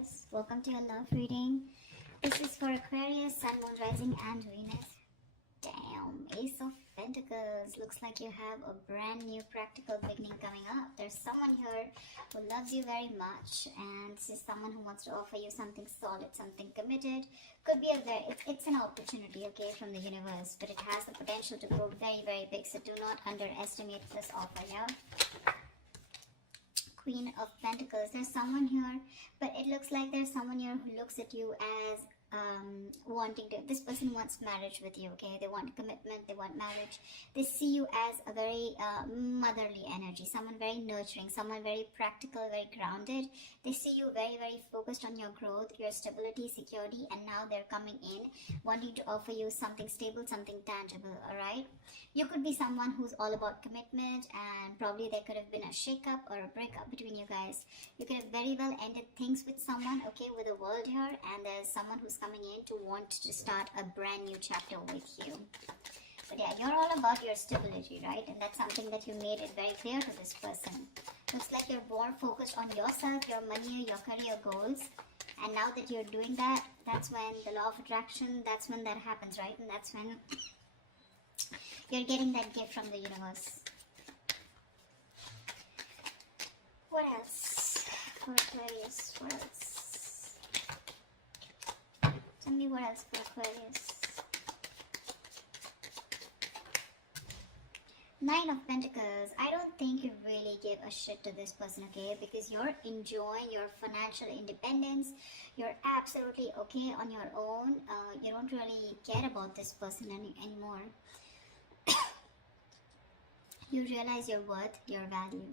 Aquarius, welcome to your love reading. This is for Aquarius, Sun, Moon, Rising and Venus. Damn, Ace of Pentacles. Looks like you have a brand new practical beginning coming up. There's someone here who loves you very much, and this is someone who wants to offer you something solid, something committed. Could be it's an opportunity, okay, from the universe, but it has the potential to grow very, very big. So do not underestimate this offer, yeah? Queen of Pentacles. There's someone here, but it looks like there's someone here who looks at you as wanting to, this person wants marriage with you, okay? They want commitment, they want marriage. They see you as a very motherly energy, someone very nurturing, someone very practical, very grounded. They see you very, very focused on your growth, your stability, security, and now they're coming in wanting to offer you something stable, something tangible, all right? You could be someone who's all about commitment, and probably there could have been a shake-up or a breakup between you guys. You could have very well ended things with someone, okay, with the world here, and there's someone who's coming in to want to start a brand new chapter with you. But yeah, you're all about your stability, right? And that's something that you made it very clear to this person. Looks like you're more focused on yourself, your money, your career goals. And now that you're doing that, that's when the law of attraction, that's when that happens, right? And that's when you're getting that gift from the universe. What else for Aquarius? What else? Tell me what else for Aquarius. Nine of Pentacles. I don't think you really give a shit to this person, okay? Because you're enjoying your financial independence. You're absolutely okay on your own. You don't really care about this person anymore. You realize your worth, your value.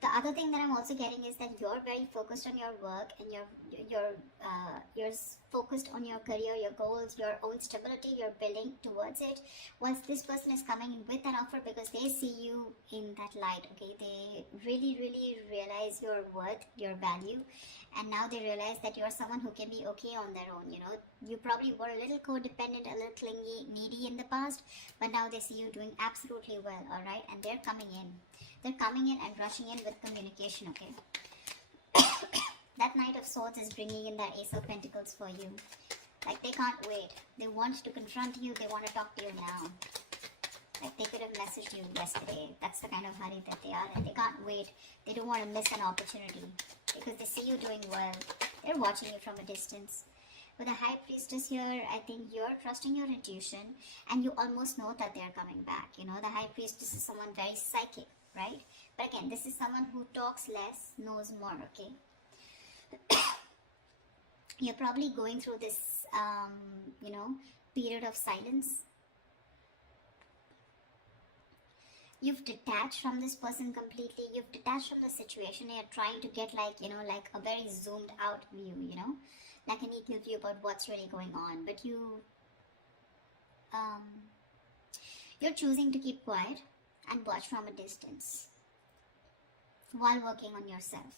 The other thing that I'm also getting is that you're very focused on your work, and you're focused on your career, your goals, your own stability. You're building towards it. Once this person is coming in with an offer, because they see you in that light, okay, they really, really realize your worth, your value, and now they realize that you're someone who can be okay on their own. You know, you probably were a little codependent, a little clingy, needy in the past, but now they see you doing absolutely well, all right, and they're coming in. They're coming in and rushing in with communication, okay? That Knight of Swords is bringing in that Ace of Pentacles for you. Like, they can't wait. They want to confront you. They want to talk to you now. Like, they could have messaged you yesterday. That's the kind of hurry that they are. And they can't wait. They don't want to miss an opportunity. Because they see you doing well. They're watching you from a distance. With the High Priestess here, I think you're trusting your intuition. And you almost know that they're coming back. You know, the High Priestess is someone very psychic, right? But again, this is someone who talks less, knows more, okay? You're probably going through this, you know, period of silence. You've detached from this person completely. You've detached from the situation. You're trying to get, like, you know, like a very zoomed out view, you know, like an equal view about what's really going on. But you're choosing to keep quiet and watch from a distance while working on yourself.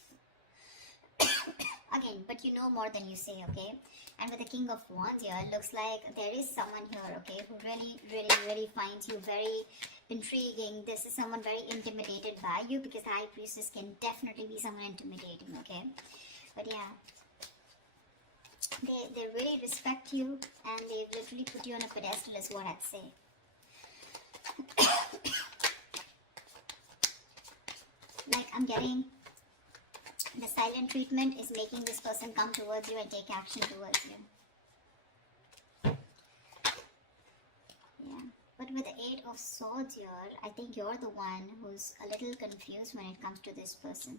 Again, but you know more than you say, okay? And with the King of Wands here, it looks like there is someone here, okay, who really, really, really finds you very intriguing. This is someone very intimidated by you, because the High Priestess can definitely be someone intimidating, okay? But yeah, they really respect you, and they've literally put you on a pedestal, is what I'd say. Like, I'm getting the silent treatment is making this person come towards you and take action towards you. Yeah, but with the Eight of Swords here, I think you're the one who's a little confused when it comes to this person.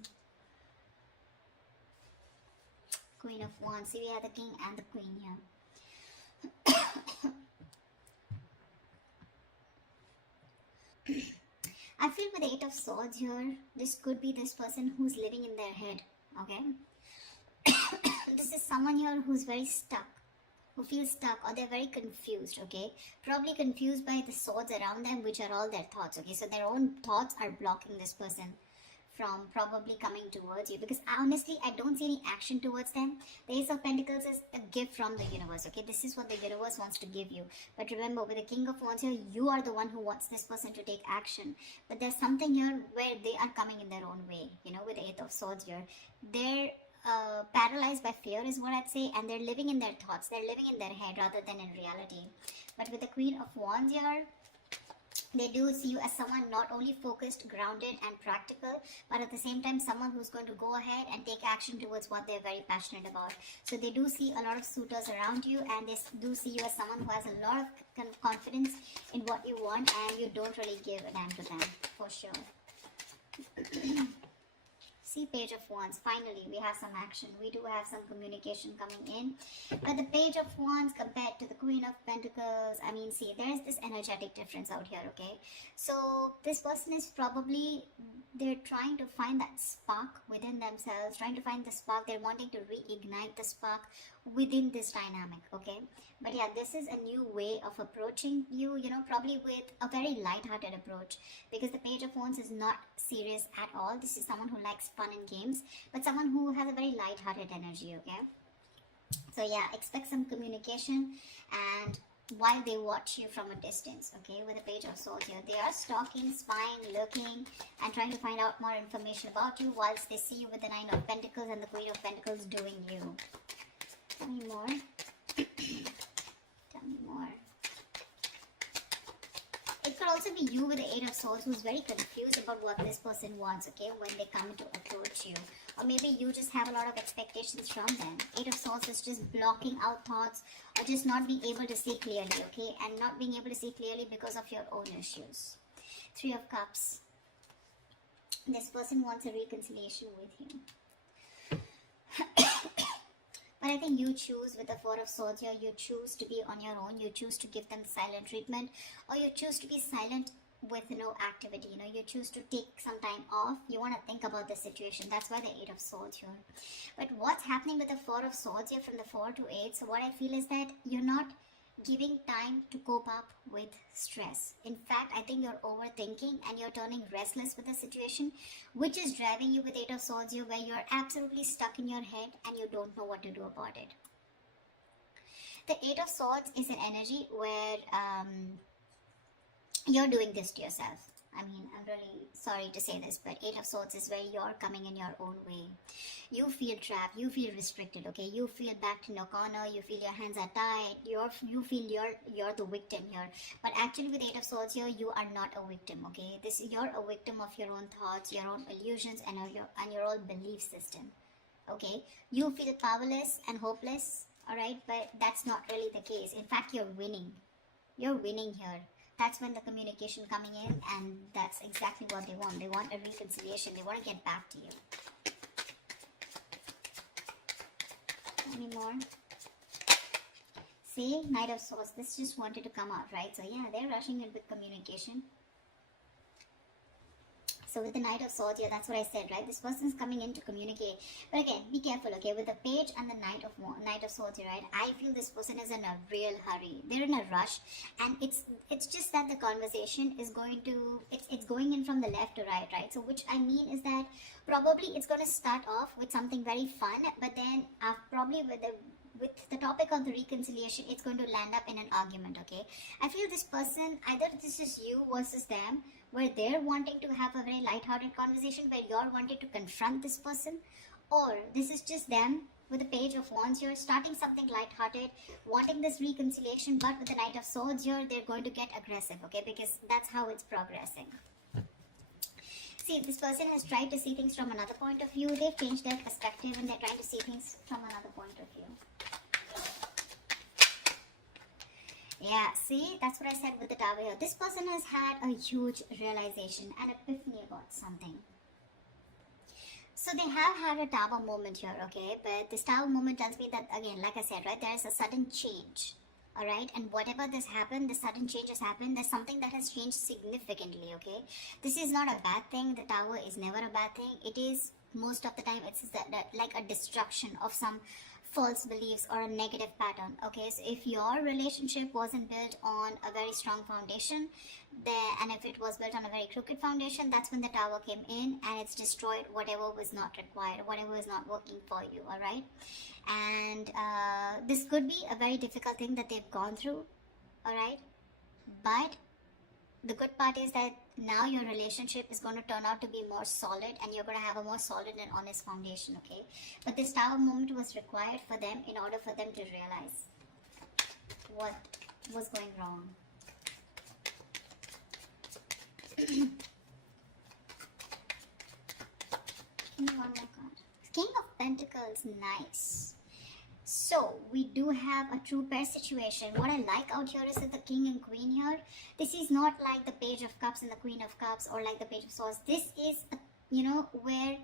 Queen of Wands. See, we have the King and the Queen here. I feel with the Eight of Swords here, this could be this person who's living in their head, okay? This is someone here who's very stuck, who feels stuck, or they're very confused, okay? Probably confused by the swords around them, which are all their thoughts, okay? So their own thoughts are blocking this person from probably coming towards you, because honestly, I don't see any action towards them. The Ace of Pentacles is a gift from the universe, okay? This is what the universe wants to give you. But remember, with the King of Wands here, you are the one who wants this person to take action. But there's something here where they are coming in their own way, you know, with the Eight of Swords here. They're paralyzed by fear is what I'd say, and they're living in their thoughts, they're living in their head rather than in reality. But with the Queen of Wands here, they do see you as someone not only focused, grounded and practical, but at the same time someone who's going to go ahead and take action towards what they're very passionate about. So they do see a lot of suitors around you, and they do see you as someone who has a lot of confidence in what you want, and you don't really give a damn to them, for sure. See, Page of Wands. Finally, we have some action. We do have some communication coming in. But the Page of Wands compared to the Queen of Pentacles, I mean, see, there is this energetic difference out here, okay? So, this person is probably, they're trying to find that spark within themselves, trying to find the spark. They're wanting to reignite the spark within this dynamic, okay? But yeah, this is a new way of approaching you, you know, probably with a very light-hearted approach, because the Page of Wands is not serious at all. This is someone who likes fun and games, but someone who has a very light-hearted energy, okay? So yeah, expect some communication, and while they watch you from a distance, okay, with the Page of Swords here, they are stalking, spying, looking, and trying to find out more information about you, whilst they see you with the Nine of Pentacles and the Queen of Pentacles doing you. Tell me more. Tell me more. It could also be you with the Eight of Swords who's very confused about what this person wants, okay, when they come to approach you. Or maybe you just have a lot of expectations from them. Eight of Swords is just blocking out thoughts, or just not being able to see clearly, okay, and not being able to see clearly because of your own issues. Three of Cups. This person wants a reconciliation with you. But I think you choose with the Four of Swords here, you choose to be on your own, you choose to give them silent treatment, or you choose to be silent with no activity, you know, you choose to take some time off, you want to think about the situation. That's why the Eight of Swords here. But what's happening with the Four of Swords here from the 4 to 8, so what I feel is that you're not giving time to cope up with stress. In fact, I think you're overthinking and you're turning restless with the situation, which is driving you with Eight of Swords here, where you're absolutely stuck in your head and you don't know what to do about it. The Eight of Swords is an energy where you're doing this to yourself. I mean, I'm really sorry to say this, but Eight of Swords is where you're coming in your own way. You feel trapped, you feel restricted, okay? You feel backed in a corner, you feel your hands are tied, you feel you're the victim here. But actually with Eight of Swords here, you are not a victim, okay? You're a victim of your own thoughts, your own illusions, and your own belief system, okay? You feel powerless and hopeless, alright? But that's not really the case. In fact, you're winning. You're winning here. That's when the communication coming in, and that's exactly what they want. They want a reconciliation. They want to get back to you. Any more? See, Knight of Swords. This just wanted to come out, right? So yeah, they're rushing it with communication. So with the Knight of Swords, yeah, that's what I said, right? This person's coming in to communicate. But again, be careful, okay? With the Page and the Knight of Swords, right? I feel this person is in a real hurry. They're in a rush, and it's just that the conversation is going to, it's going in from the left to right, right? So which I mean is that probably it's going to start off with something very fun, but then probably with the topic of the reconciliation, it's going to land up in an argument, okay? I feel this person, either this is you versus them, where they're wanting to have a very light-hearted conversation, where you're wanting to confront this person, or this is just them with the Page of Wands here, starting something light-hearted, wanting this reconciliation, but with the Knight of Swords here, they're going to get aggressive, okay? Because that's how it's progressing. See, this person has tried to see things from another point of view. They've changed their perspective, and they're trying to see things from another point of view. Yeah, see, that's what I said with the Tower here. This person has had a huge realization, an epiphany about something. So they have had a Tower moment here, okay? But this Tower moment tells me that, again, like I said, right, there is a sudden change, alright? And whatever this happened, the sudden change has happened, there's something that has changed significantly, okay? This is not a bad thing. The Tower is never a bad thing. It is, most of the time, it's like a destruction of some false beliefs or a negative pattern, okay? So if your relationship wasn't built on a very strong foundation, and if it was built on a very crooked foundation, that's when the Tower came in, and it's destroyed whatever was not required, whatever was not working for you, all right? And this could be a very difficult thing that they've gone through, all right? But the good part is that now your relationship is going to turn out to be more solid, and you're going to have a more solid and honest foundation, okay? But this Tower moment was required for them in order for them to realize what was going wrong. One more card. King of Pentacles, nice. So we do have a true pair situation. What I like out here is that the King and Queen here, this is not like the Page of Cups and the Queen of Cups, or like the Page of Swords. This is, where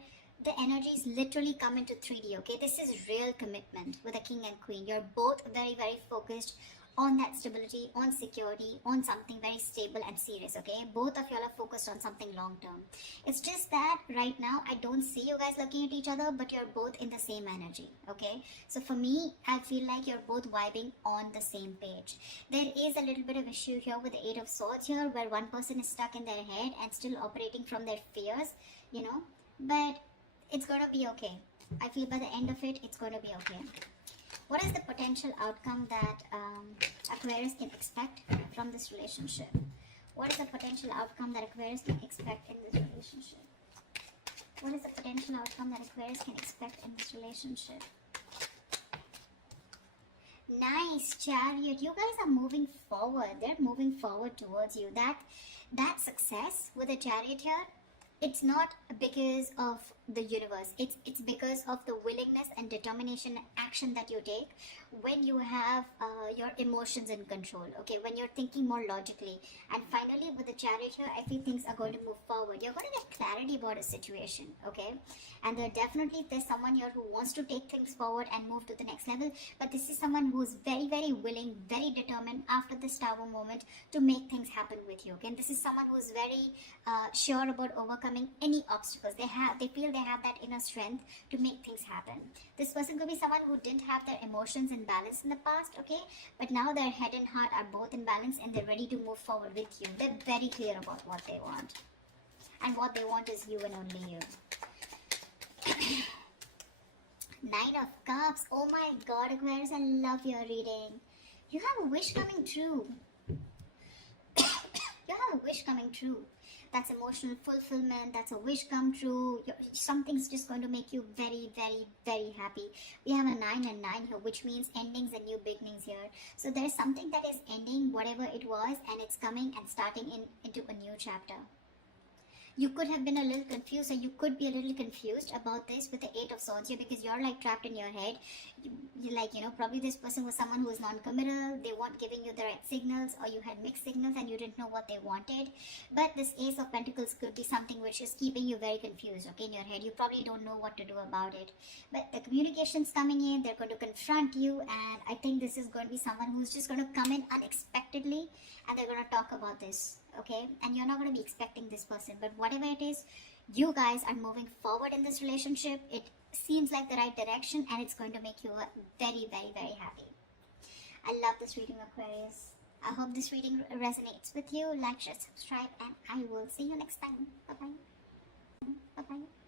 the energies literally come into 3D, okay? This is real commitment with the King and Queen. You're both very, very focused on that stability, on security, on something very stable and serious, okay? Both of y'all are focused on something long term. It's just that right now I don't see you guys looking at each other, but you're both in the same energy, okay? So for me, I feel like you're both vibing on the same page. There is a little bit of issue here with the Eight of Swords here, where one person is stuck in their head and still operating from their fears, but it's gonna be okay. I feel by the end of it, it's gonna be okay. What is the potential outcome that Aquarius can expect from this relationship? What is the potential outcome that Aquarius can expect in this relationship? What is the potential outcome that Aquarius can expect in this relationship? Nice, Chariot. You guys are moving forward. They're moving forward towards you. That success with the Chariot here, it's not because of the universe. It's because of the willingness and determination and action that you take when you have your emotions in control, okay? When you're thinking more logically. And finally, with the Chariot here, I feel things are going to move forward. You're going to get clarity about a situation, okay? And there's someone here who wants to take things forward and move to the next level. But this is someone who's very, very willing, very determined after this Tower moment to make things happen with you, okay? And this is someone who's very sure about overcoming any obstacles. They feel they have that inner strength to make things happen. This person could be someone who didn't have their emotions in balance in the past, okay? But now their head and heart are both in balance, and they're ready to move forward with you. They're very clear about what they want. And what they want is you and only you. Nine of Cups. Oh my God, Aquarius, I love your reading. You have a wish coming true. You have a wish coming true. That's emotional fulfillment. That's a wish come true. Something's just going to make you very, very, very happy. We have a 9 and 9 here, which means endings and new beginnings here. So there's something that is ending, whatever it was, and it's coming and starting into a new chapter. You could have been a little confused, or you could be a little confused about this with the Eight of Swords here, because you're like trapped in your head. Probably this person was someone who was non-committal. They weren't giving you the right signals, or you had mixed signals and you didn't know what they wanted. But this Ace of Pentacles could be something which is keeping you very confused, okay, in your head. You probably don't know what to do about it. But the communication's coming in. They're going to confront you, and I think this is going to be someone who's just going to come in unexpectedly, and they're going to talk about this, okay? And you're not going to be expecting this person, but whatever it is, you guys are moving forward in this relationship. It seems like the right direction, and it's going to make you very, very, very happy. I love this reading, Aquarius. I hope this reading resonates with you. Like, share, subscribe, and I will see you next time. Bye-bye. Bye-bye.